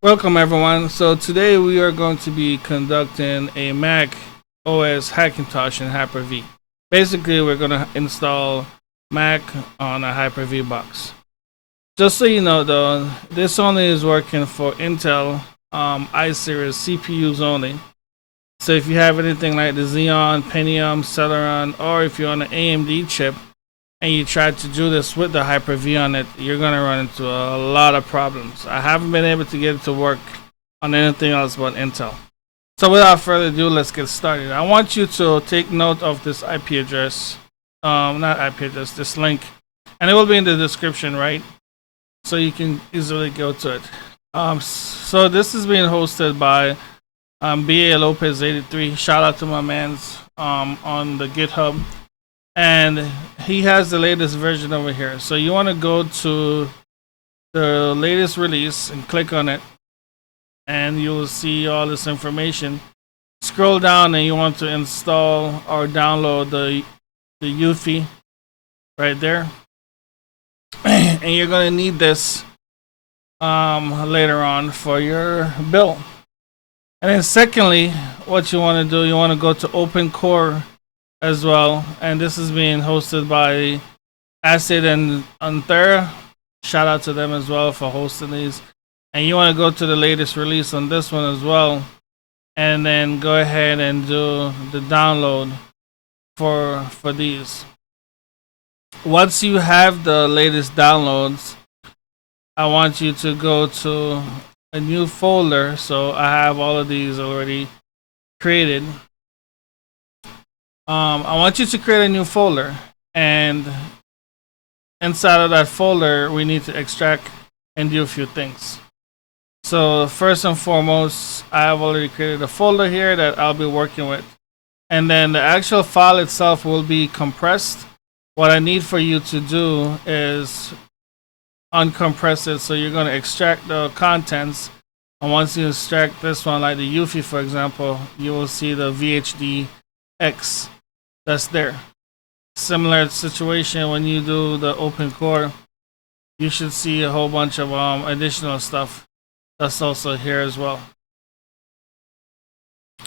Welcome everyone. So today we are going to be conducting a Mac OS Hackintosh in HyperV. Basically, we're going to install Mac on a HyperV box. Just so you know though, this only is working for Intel i-series CPUs only. So if you have anything like the Xeon, Pentium, Celeron, or if you're on an AMD chip and you try to do this with the Hyper-V on it, you're going to run into a lot of problems. I haven't been able to get it to work on anything else but Intel. So without further ado, let's get started. I want you to take note of this IP address, not IP address, this link, and it will be in the description, right? So you can easily go to it. So this is being hosted by BA Lopez 83. Shout out to my man's on the GitHub. And he has the latest version over here. So you want to go to the latest release and click on it, and you will see all this information. Scroll down and you want to install or download the UEFI right there. And you're going to need this later on for your build. And then secondly, what you want to do, you want to go to OpenCore as well, and this is being hosted by Acid and Anthera. Shout out to them as well for hosting these. And you want to go to the latest release on this one as well, and then go ahead and do the download for these. Once you have the latest downloads, I want you to go to a new folder. So I have all of these already created. I want you to create a new folder, and inside of that folder we need to extract and do a few things. So first and foremost, I have already created a folder here that I'll be working with, and then the actual file itself will be compressed. What I need for you to do is uncompress it. So you're going to extract the contents, and once you extract this one, like the UEFI for example, you will see the VHDX that's there. Similar situation when you do the OpenCore, you should see a whole bunch of additional stuff that's also here as well.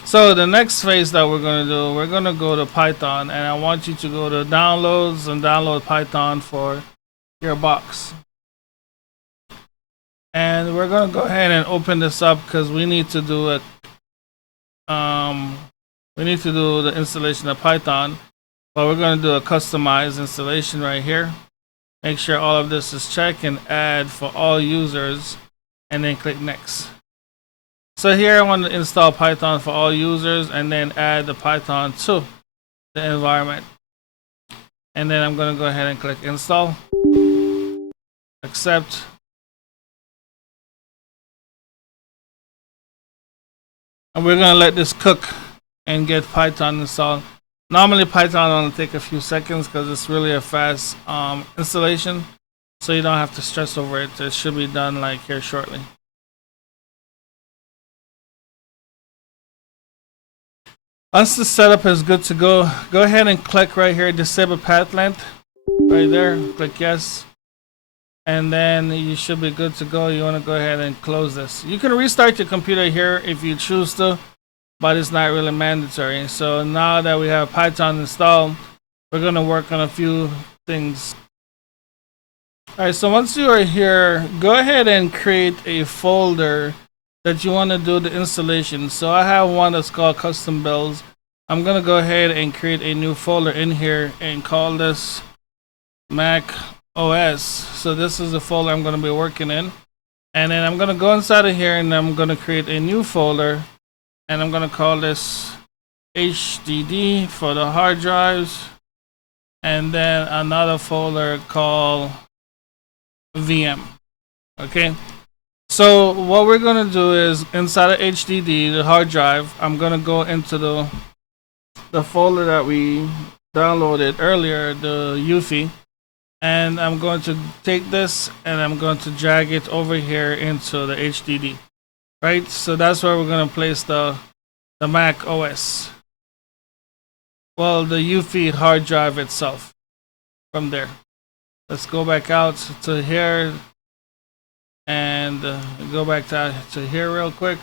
So the next phase that we're going to do, we're going to go to Python, and I want you to go to downloads and download Python for your box. And we're going to go ahead and open this up because we need to do it. We need to do the installation of Python, but we're going to do a customized installation right here. Make sure all of this is checked and add for all users, and then click next. So here I want to install Python for all users and then add the Python to the environment. And then I'm going to go ahead and click install, accept. And we're going to let this cook and get Python installed. Normally Python only take a few seconds because it's really a fast installation, so you don't have to stress over it. It should be done like here shortly. Once the setup is good to go, go ahead and click right here, disable path length right there, click yes, and then you should be good to go. You want to go ahead and close this. You can restart your computer here if you choose to, but it's not really mandatory. So now that we have Python installed, we're going to work on a few things. Alright, so once you are here, go ahead and create a folder that you want to do the installation. So I have one that's called custom builds. I'm going to go ahead and create a new folder in here and call this Mac OS. So this is the folder I'm going to be working in. And then I'm going to go inside of here and I'm going to create a new folder. And I'm going to call this HDD for the hard drives. And then another folder called VM. Okay. So what we're going to do is inside of HDD, the hard drive, I'm going to go into the folder that we downloaded earlier, the UEFI. And I'm going to take this and I'm going to drag it over here into the HDD. Right, so that's where we're going to place the Mac OS. Well, the UEFI hard drive itself from there. Let's go back out to here and and go back to here real quick.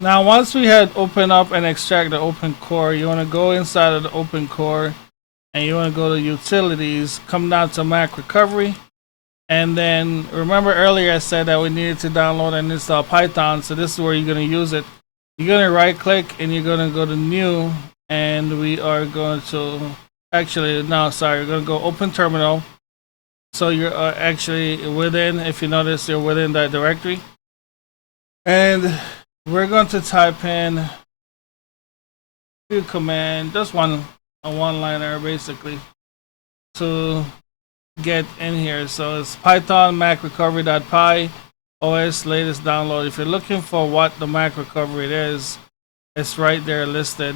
Now, once we had open up and extract the OpenCore, you want to go inside of the OpenCore and you want to go to Utilities, come down to Mac Recovery. And then remember earlier I said that we needed to download and install Python. So this is where you're going to use it. You're going to right click and you're going to go to New. And we are going to actually, no, sorry, we're going to go Open Terminal. So you're actually within, if you notice, you're within that directory. And we're going to type in a few commands, just a one-liner basically to get in here. So it's Python Mac Recovery.py OS latest download. If you're looking for what the Mac Recovery is, it's right there listed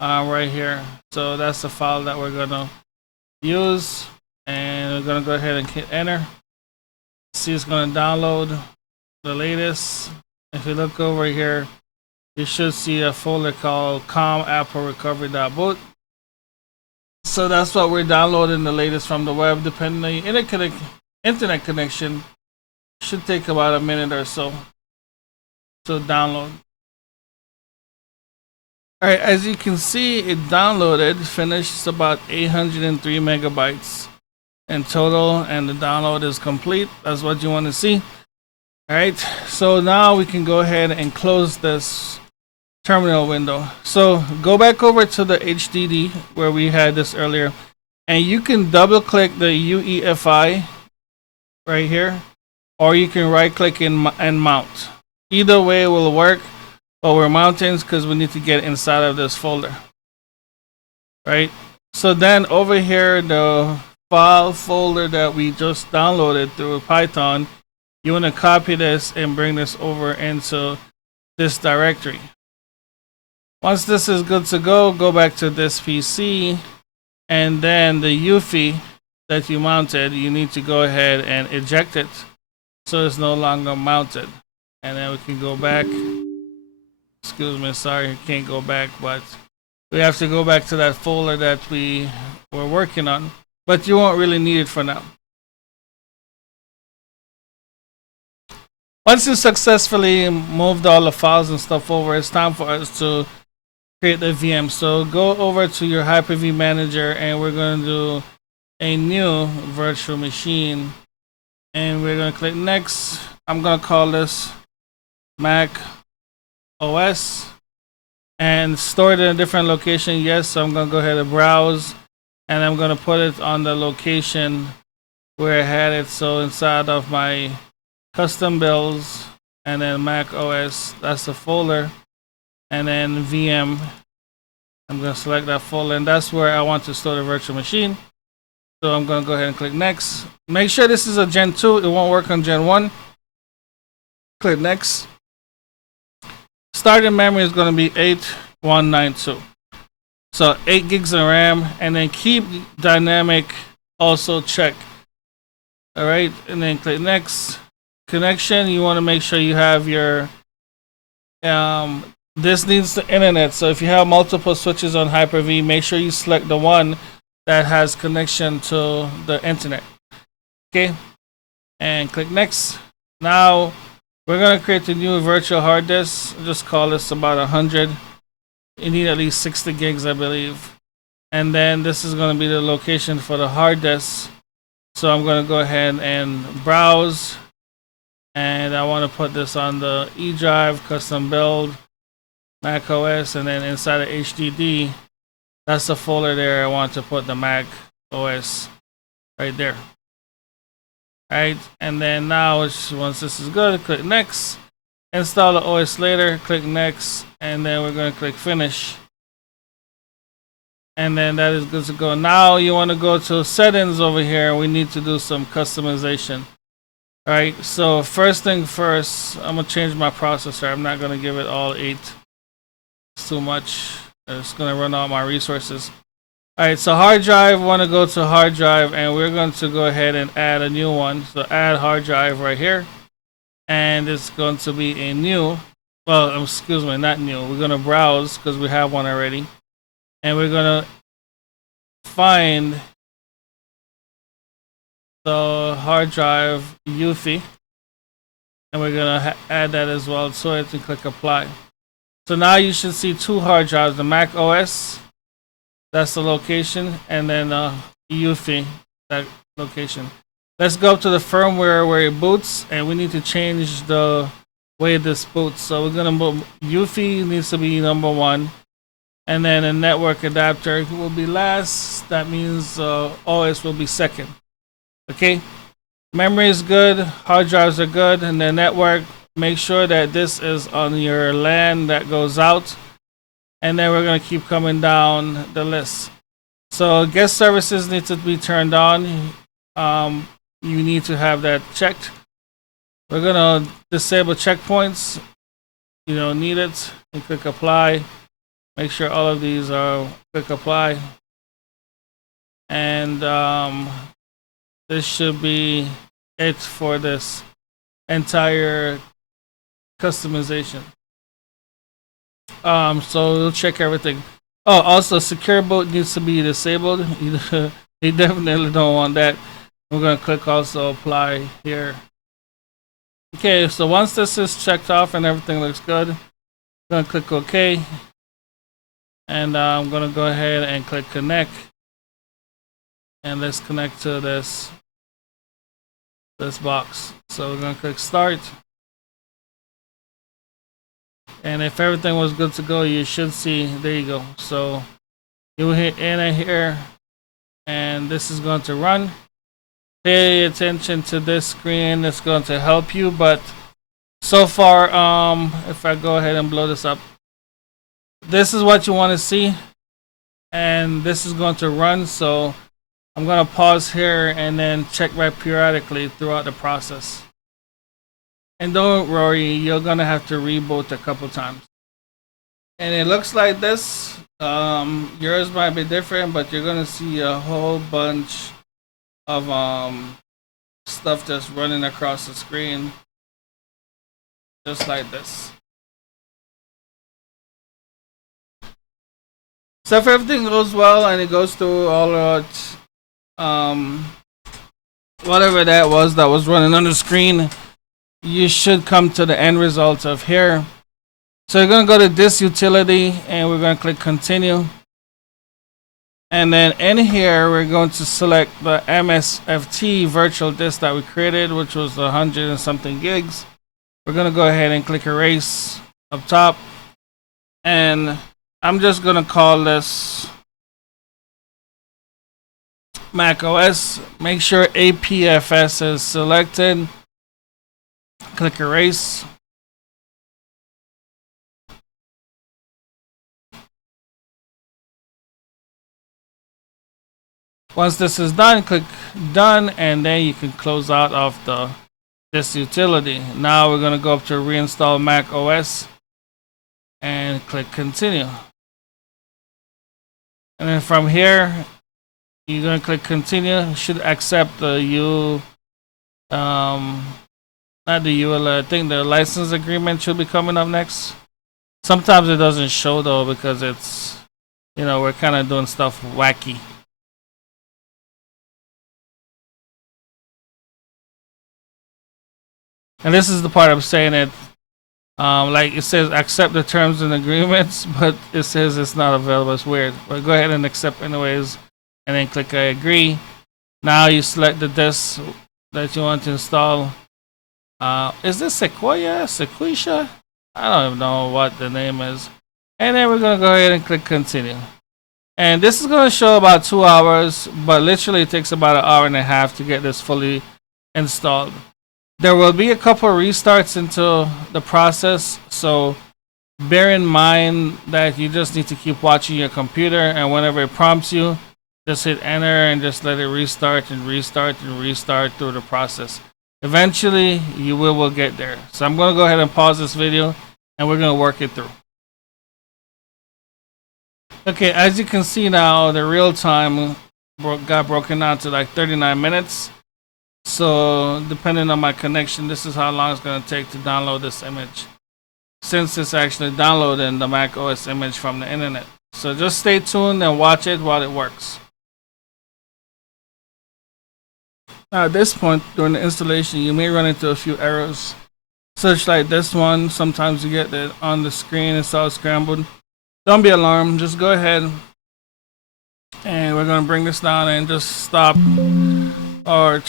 right here. So that's the file that we're gonna use, and we're gonna go ahead and hit enter. See, it's gonna download the latest. If you look over here, you should see a folder called com apple recovery.boot. So that's what we're downloading, the latest from the web. Depending on the internet connection, should take about a minute or so to download. Alright, as you can see, it downloaded, finished. It's about 803 megabytes in total, and the download is complete. That's what you want to see. Alright, so now we can go ahead and close this terminal window. So go back over to the HDD where we had this earlier, and you can double click the UEFI right here, or you can right click and mount. Either way will work, but we're mounting because we need to get inside of this folder. Right, so then over here, the file folder that we just downloaded through Python, you want to copy this and bring this over into this directory. Once this is good to go, go back to this PC, and then the UEFI that you mounted, you need to go ahead and eject it so it's no longer mounted. And then we can go back. Excuse me, sorry, can't go back, but we have to go back to that folder that we were working on, but you won't really need it for now. Once you successfully moved all the files and stuff over, it's time for us to create the VM. So go over to your HyperV manager, and we're going to do a new virtual machine, and we're going to click next. I'm going to call this Mac OS and store it in a different location. Yes, so I'm going to go ahead and browse, and I'm going to put it on the location where I had it. So inside of my custom builds, and then Mac OS, that's the folder, and then VM, I'm going to select that folder, and that's where I want to store the virtual machine. So I'm going to go ahead and click next. Make sure this is a Gen 2, it won't work on Gen 1. Click next. Starting memory is going to be 8192. So 8 gigs of RAM, and then keep dynamic also check. Alright, and then click next. Connection, you want to make sure you have your this needs the internet. So if you have multiple switches on HyperV, make sure you select the one that has connection to the internet. Okay, and click next. Now we're going to create a new virtual hard disk. Just call this about 100. You need at least 60 gigs, I believe. And then this is going to be the location for the hard disk. So I'm going to go ahead and browse, and I want to put this on the E drive, custom build, macOS, and then inside of HDD, that's the folder there. I want to put the Mac OS right there. Alright, and then now once this is good, click next. Install the OS later, click next, and then we're going to click finish. And then that is good to go. Now you want to go to settings over here. We need to do some customization. Alright, so first thing first, I'm going to change my processor. I'm not going to give it all 8. It's too much. It's going to run all my resources. Alright, so hard drive, want to go to hard drive, and we're going to go ahead and add a new one. So add hard drive right here. And it's going to be a new, well, excuse me, not new. We're going to browse because we have one already. And we're going to find the hard drive UEFI. and we're gonna add that as well to it and click apply. So now you should see two hard drives, the Mac OS, that's the location, and then UEFI, that location. Let's go up to the firmware where it boots, and we need to change the way this boots. So we're gonna move UEFI needs to be number 1, and then a network adapter will be last. That means OS will be second. Okay, memory is good, hard drives are good, and the network. Make sure that this is on your LAN that goes out, and then we're going to keep coming down the list. So guest services need to be turned on. You need to have that checked. We're going to disable checkpoints. You don't need it. And click apply. Make sure all of these are click apply. And this should be it for this entire customization. So we'll check everything. Oh, also secure boot needs to be disabled. You definitely don't want that. We're gonna click also apply here. Okay, so once this is checked off and everything looks good, I'm gonna click OK, and I'm gonna go ahead and click connect, and let's connect to this box. So we're gonna click start. And if everything was good to go, you should see, there you go. So you will hit enter here, and this is going to run. Pay attention to this screen, it's going to help you. But so far, if I go ahead and blow this up, this is what you want to see, and this is going to run. So I'm going to pause here and then check right periodically throughout the process. And don't worry, you're gonna have to reboot a couple times. And it looks like this. Yours might be different, but you're gonna see a whole bunch of stuff just running across the screen, just like this. So if everything goes well and it goes through all of whatever that was running on the screen, you should come to the end result of here. So you're going to go to this utility, and we're going to click continue. And then in here, we're going to select the MSFT virtual disk that we created, which was 100 and something gigs. We're going to go ahead and click erase up top. And I'm just going to call this macOS. Make sure APFS is selected. Click erase. Once this is done, click done, and then you can close out of this utility. Now we're going to go up to reinstall macOS and click continue. And then from here, you're going to click continue. You should accept the not the UL, I think the license agreement should be coming up next. Sometimes it doesn't show though, because it's, you know, we're kind of doing stuff wacky. And this is the part I'm saying it, like it says accept the terms and agreements, but it says it's not available. It's weird. But go ahead and accept anyways, and then click I agree. Now you select the disk that you want to install. Is this Sequoia? I don't even know what the name is. And then we're going to go ahead and click continue. And this is going to show about 2 hours, but literally it takes about an hour and a half to get this fully installed. There will be a couple restarts into the process, so bear in mind that you just need to keep watching your computer, and whenever it prompts you, just hit enter and just let it restart and restart and restart through the process. Eventually, you will get there. So I'm going to go ahead and pause this video, and we're going to work it through. Okay, as you can see now, the real time got broken down to like 39 minutes. So depending on my connection, this is how long it's going to take to download this image, since it's actually downloading the macOS image from the internet. So just stay tuned and watch it while it works. Now at this point during the installation, you may run into a few errors. such like this one. Sometimes you get that on the screen, it's all scrambled. Don't be alarmed, just go ahead and we're going to bring this down and just stop or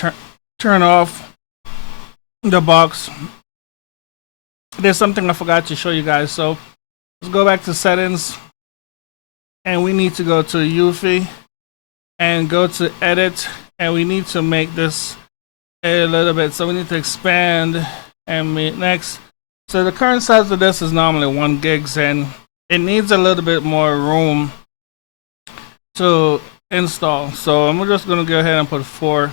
turn off the box. There's something I forgot to show you guys, so let's go back to settings and we need to go to UEFI and go to edit, and we need to make this a little bit, so we need to expand and meet next. So the current size of this is normally 1 gigs and it needs a little bit more room to install, so I'm just going to go ahead and put 4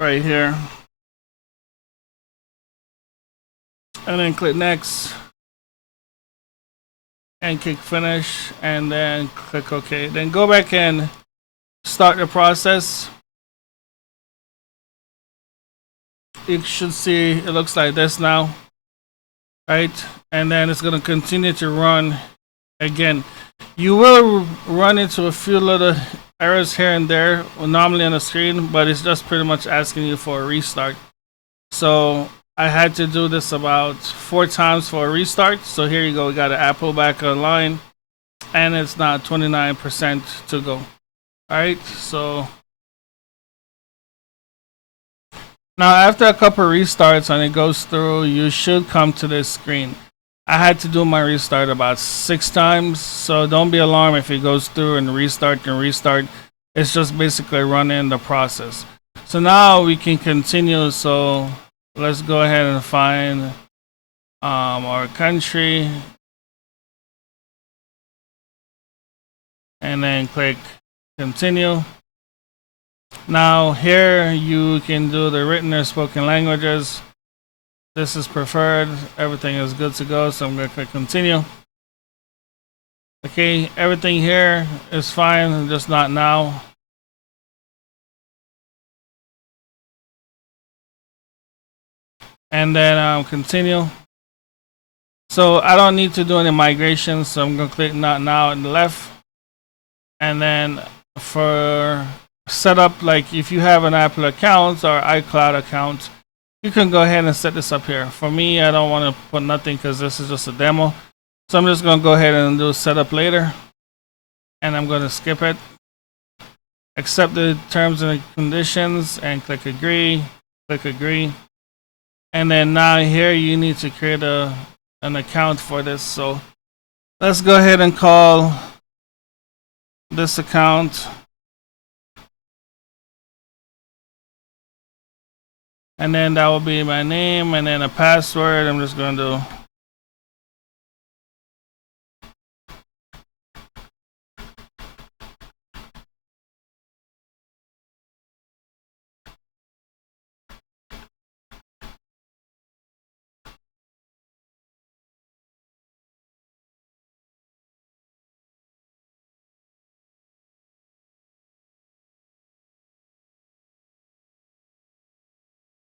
right here and then click next and click finish and then click OK. Then go back and start the process. You should see it looks like this now, right? And then it's going to continue to run again. You will run into a few little errors here and there normally on the screen, but it's just pretty much asking you for a restart. So I had to do this about 4 times for a restart. So here you go, we got an Apple back online and it's now 29% to go. All right, so now after a couple restarts and it goes through, you should come to this screen. I had to do my restart about 6 times, so don't be alarmed if it goes through and restart and restart. It's just basically running the process. So now we can continue. So let's go ahead and find our country and then click continue. Now here you can do the written or spoken languages. This is preferred. Everything is good to go, so I'm going to click continue. Okay, everything here is fine, just not now. And then continue. So I don't need to do any migration, so I'm going to click not now in the left. And then for setup, like if you have an Apple account or iCloud account, you can go ahead and set this up here. For me, I don't want to put nothing because this is just a demo. So I'm just going to go ahead and do setup later. And I'm going to skip it. Accept the terms and conditions and click agree. Click agree. And then now here you need to create an account for this. So let's go ahead and call this account. And then that will be my name and then a password. I'm just going to do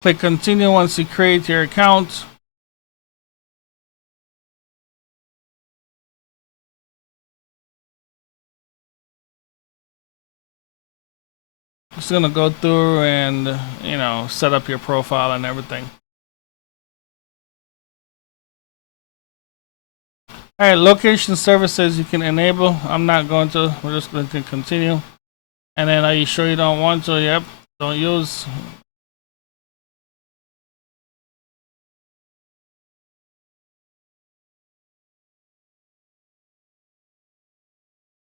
click continue once you create your account. Just gonna go through and set up your profile and everything. All right, location services you can enable. I'm not going to. We're just going to continue. And then are you sure you don't want to? Yep. Don't use.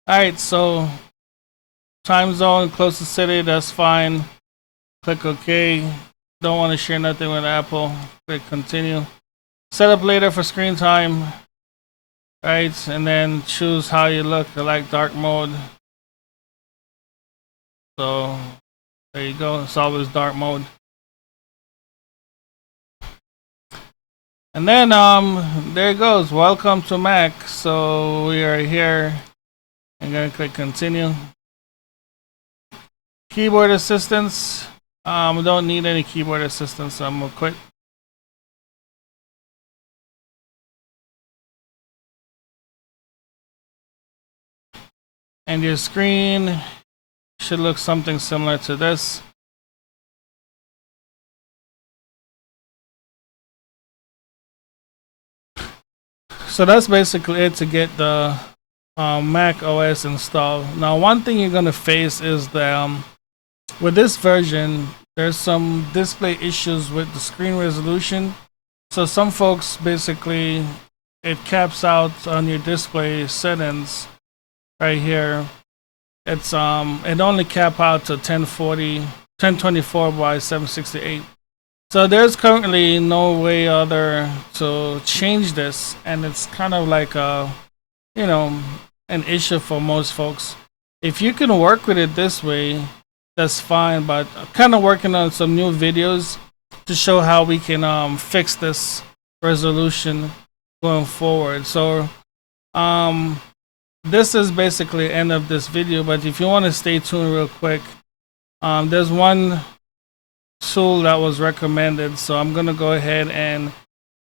All right, so time zone, closest city, that's fine. Click OK. Don't want to share nothing with Apple. Click continue. Set up later for screen time. Right, and then choose how you look. I like dark mode. So there you go. It's always dark mode. And then there it goes. Welcome to Mac. So we are here. I'm gonna click continue. Keyboard assistance. We don't need any keyboard assistance, so I'm gonna quit. And your screen should look something similar to this. So that's basically it to get the Mac OS installed. Now, one thing you're gonna face is that with this version, there's some display issues with the screen resolution. So some folks basically it caps out on your display settings right here. It's it only cap out to 1024 by 768. So there's currently no way other to change this, and it's kind of like a, you know, an issue for most folks. If you can work with it this way, that's fine. But I'm kind of working on some new videos to show how we can fix this resolution going forward. So this is basically the end of this video. But if you want to stay tuned real quick, there's one tool that was recommended, so I'm gonna go ahead and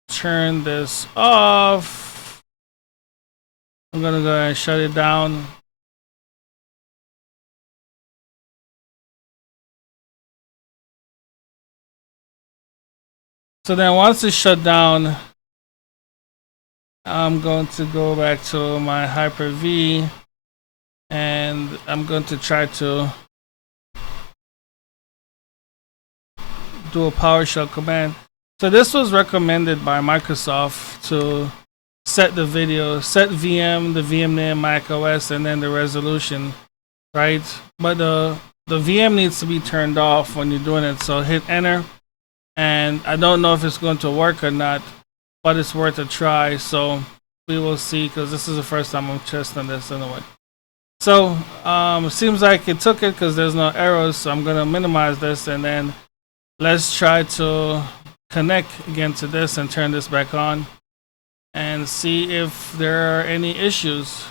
turn this off. I'm gonna go ahead and shut it down. So then once it's shut down, I'm going to go back to my HyperV and I'm going to try to do a PowerShell command. So this was recommended by Microsoft to set the video, set VM, the VM name, macOS, and then the resolution, right? But the VM needs to be turned off when you're doing it. So hit enter, and I don't know if it's going to work or not, but it's worth a try. So we will see, because this is the first time I'm testing this anyway. So it seems like it took it because there's no errors. So I'm gonna minimize this and then let's try to connect again to this and turn this back on and see if there are any issues.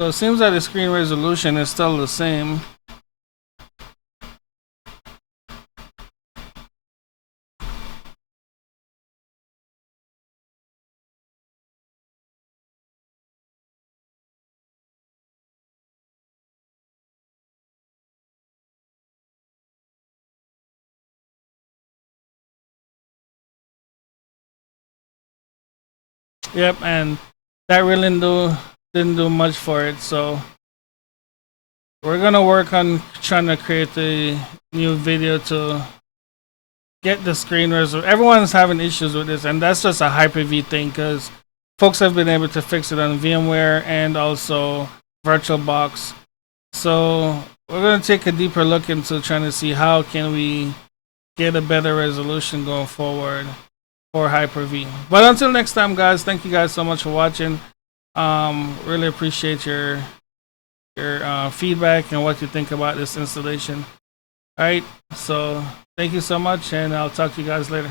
So it seems that the screen resolution is still the same. Yep, and that really didn't do much for it. So we're gonna work on trying to create a new video to get the screen resolution. Everyone's having issues with this, and that's just a Hyper-V thing because folks have been able to fix it on VMware and also VirtualBox. So we're gonna take a deeper look into trying to see how can we get a better resolution going forward for Hyper-V. But until next time, guys, thank you guys so much for watching. Really appreciate your feedback and what you think about this installation. All right, so thank you so much, and I'll talk to you guys later.